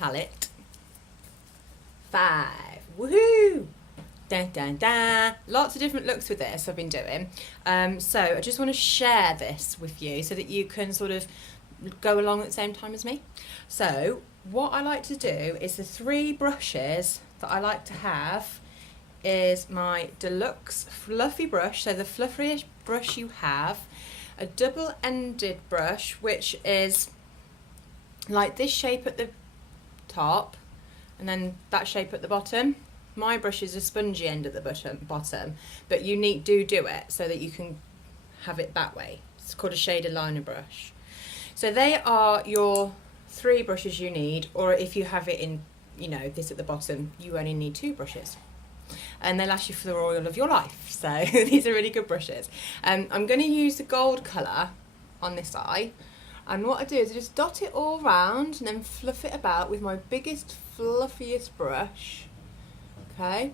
palette. 5. Woohoo! Dun, dun, dun. Lots of different looks with this I've been doing. So I just want to share this with you so that you can sort of go along at the same time as me. So what I like to do is the 3 brushes that I like to have is my deluxe fluffy brush, so the fluffiest brush you have, a double-ended brush which is like this shape at the top and then that shape at the bottom. My brush is a spongy end at the bottom, but you do it so that you can have it that way. It's called a shader liner brush. So they are your 3 brushes you need, or if you have it in, this at the bottom, you only need 2 brushes. And they last you for the all of your life. So these are really good brushes. I'm going to use the gold colour on this eye. And what I do is I just dot it all round and then fluff it about with my biggest, fluffiest brush. Okay,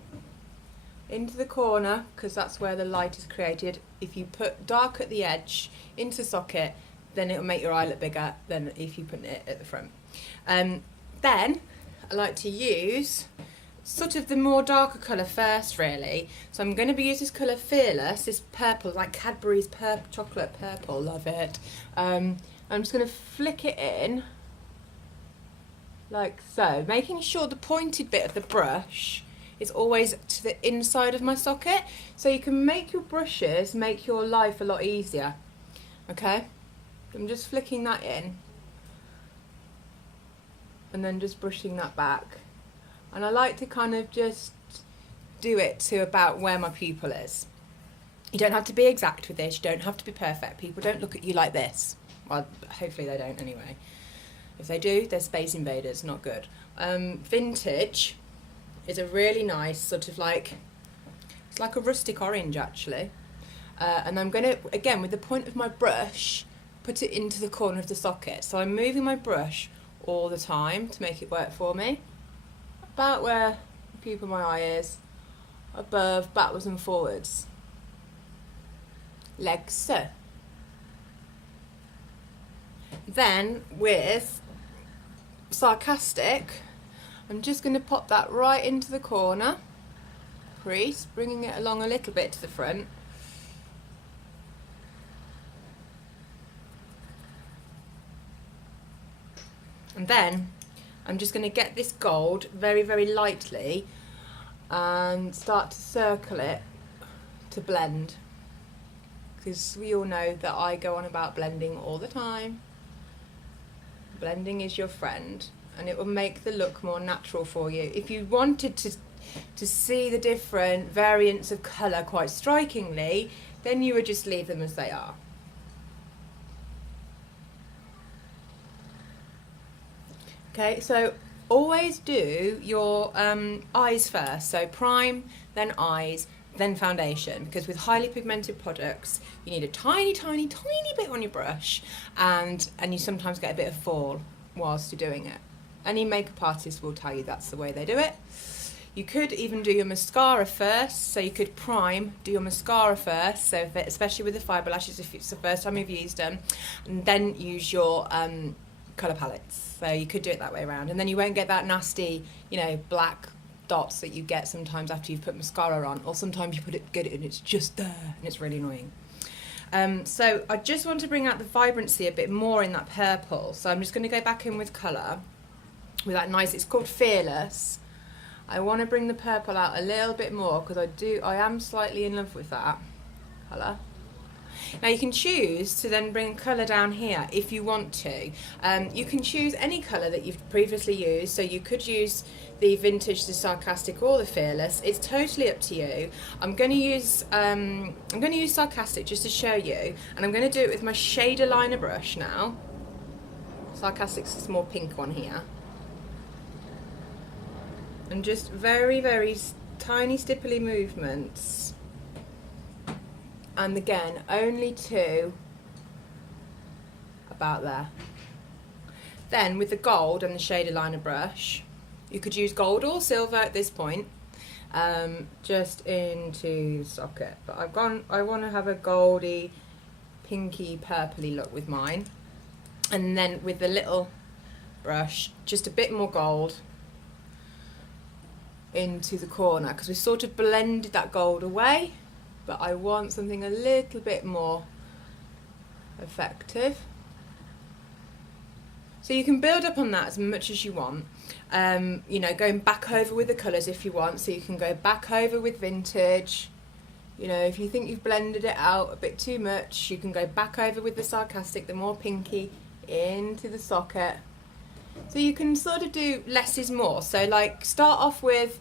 into the corner, because that's where the light is created. If you put dark at the edge into the socket, then it'll make your eye look bigger than if you put it at the front. Then I like to use sort of the more darker colour first, really. So I'm going to be using this colour Fearless, this purple, like Cadbury's chocolate purple, love it. I'm just going to flick it in, like so, making sure the pointed bit of the brush is always to the inside of my socket, so you can make your brushes make your life a lot easier. Okay, I'm just flicking that in and then just brushing that back. And I like to kind of just do it to about where my pupil is. You don't have to be exact with this, you don't have to be perfect. People don't look at you like this. Well, hopefully they don't anyway. If they do, they're space invaders, not good. Vintage is a really nice sort of like, it's like a rustic orange actually. And I'm going to, again, with the point of my brush, put it into the corner of the socket. So I'm moving my brush all the time to make it work for me. About where the pupil of my eye is, above, backwards and forwards. Like so. Then with Sarcastic, I'm just going to pop that right into the corner crease, bringing it along a little bit to the front. And then I'm just going to get this gold very, very lightly and start to circle it to blend. Because we all know that I go on about blending all the time. Blending is your friend, and it will make the look more natural for you. If you wanted to see the different variants of colour quite strikingly, then you would just leave them as they are. Okay, so always do your eyes first. So prime, then eyes, then foundation, because with highly pigmented products, you need a tiny, tiny, tiny bit on your brush, and you sometimes get a bit of fall whilst you're doing it. Any makeup artist will tell you that's the way they do it. You could even do your mascara first, so you could prime, do your mascara first, so especially with the fibre lashes if it's the first time you've used them, and then use your colour palettes. So you could do it that way around, and then you won't get that nasty, black dots that you get sometimes after you've put mascara on, or sometimes you get it and it's just there and it's really annoying. So I just want to bring out the vibrancy a bit more in that purple, so I'm just going to go back in with colour with that nice, it's called Fearless. I want to bring the purple out a little bit more because I am slightly in love with that colour. Now you can choose to then bring colour down here if you want to. You can choose any colour that you've previously used, so you could use the Vintage, the Sarcastic or the Fearless. It's totally up to you. I'm going to use Sarcastic just to show you, and I'm going to do it with my shader liner brush now. Sarcastic's a small pink one here. And just very, very tiny stipply movements. And again, only 2 about there. Then with the gold and the shader liner brush, you could use gold or silver at this point, just into the socket. But I want to have a goldy, pinky, purpley look with mine. And then with the little brush, just a bit more gold into the corner, because we sort of blended that gold away, but I want something a little bit more effective. So you can build up on that as much as you want. You know, going back over with the colours if you want, so you can go back over with vintage. You know, if you think you've blended it out a bit too much, you can go back over with the sarcastic, the more pinky, into the socket. So you can sort of do less is more. So like start off with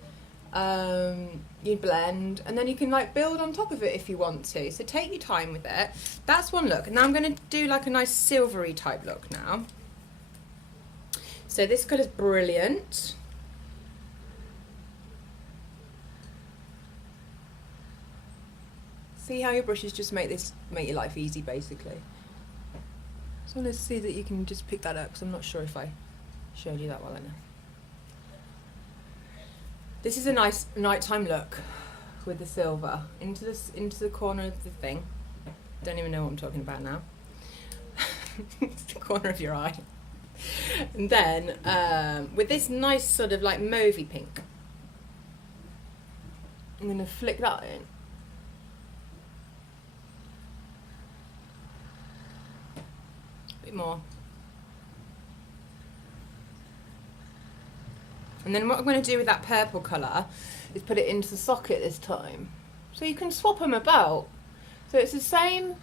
you blend, and then you can like build on top of it if you want to. So take your time with it. That's one look. And now I'm going to do like a nice silvery type look now. So this colour's brilliant. See how your brushes just make your life easy, basically. So let's see that you can just pick that up, because I'm not sure if I showed you that well enough. This is a nice nighttime look with the silver into the corner of the thing. Don't even know what I'm talking about now. It's the corner of your eye. And then with this nice sort of like mauvey pink, I'm going to flick that in. Bit more. And then what I'm going to do with that purple colour is put it into the socket this time. So you can swap them about. So it's the same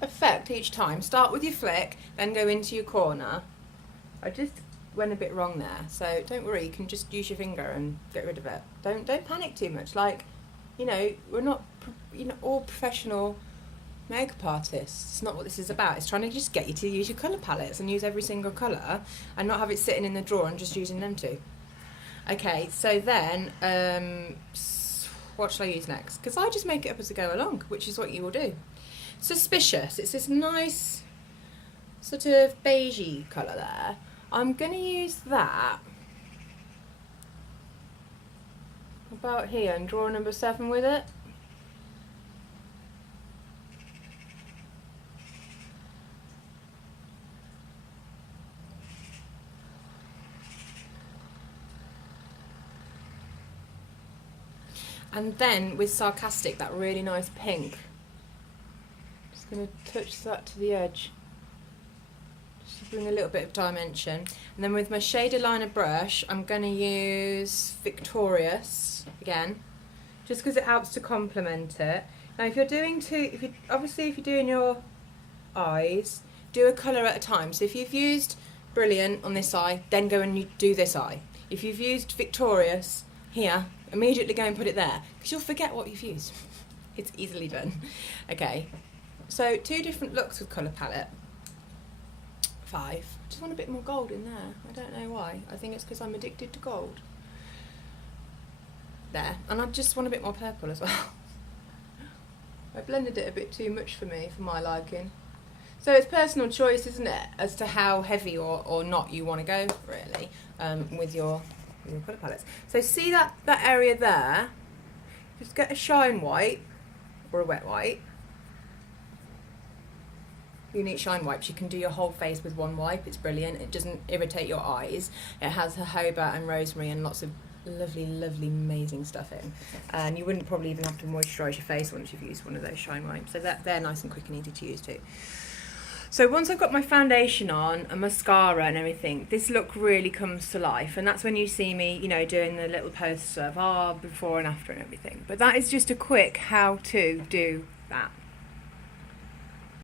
effect each time. Start with your flick, then go into your corner. I just went a bit wrong there, so don't worry, you can just use your finger and get rid of it. Don't panic too much. Like, you know, we're not, you know, all professional makeup artists. It's not what this is about. It's trying to just get you to use your colour palettes and use every single colour and not have it sitting in the drawer and just using them too. Okay, so then what shall I use next? Because I just make it up as I go along, which is what you will do. Suspicious. It's this nice sort of beigey colour there. I'm going to use that about here and draw number 7 with it. And then with sarcastic, that really nice pink, just going to touch that to the edge, just to bring a little bit of dimension. And then with my shader liner brush, I'm going to use Victorious again, just because it helps to complement it. Now, if you're doing obviously if you're doing your eyes, do a colour at a time. So if you've used Brilliant on this eye, then go and do this eye. If you've used Victorious here, immediately go and put it there, because you'll forget what you've used. It's easily done. Okay, so 2 different looks with colour palette. 5. Just want a bit more gold in there. I don't know why. I think it's because I'm addicted to gold. There, and I just want a bit more purple as well. I blended it a bit too much for me, for my liking. So it's personal choice, isn't it, as to how heavy or not you want to go, really, with your colour palettes. So see that area there, just get a shine white or a wet white. You need shine wipes. You can do your whole face with one wipe. It's brilliant. It doesn't irritate your eyes. It has jojoba and rosemary and lots of lovely, amazing stuff in. And you wouldn't probably even have to moisturise your face once you've used one of those shine wipes. So they're nice and quick and easy to use too. So once I've got my foundation on and mascara and everything, this look really comes to life. And that's when you see me, you know, doing the little poster of before and after and everything. But that is just a quick how to do that.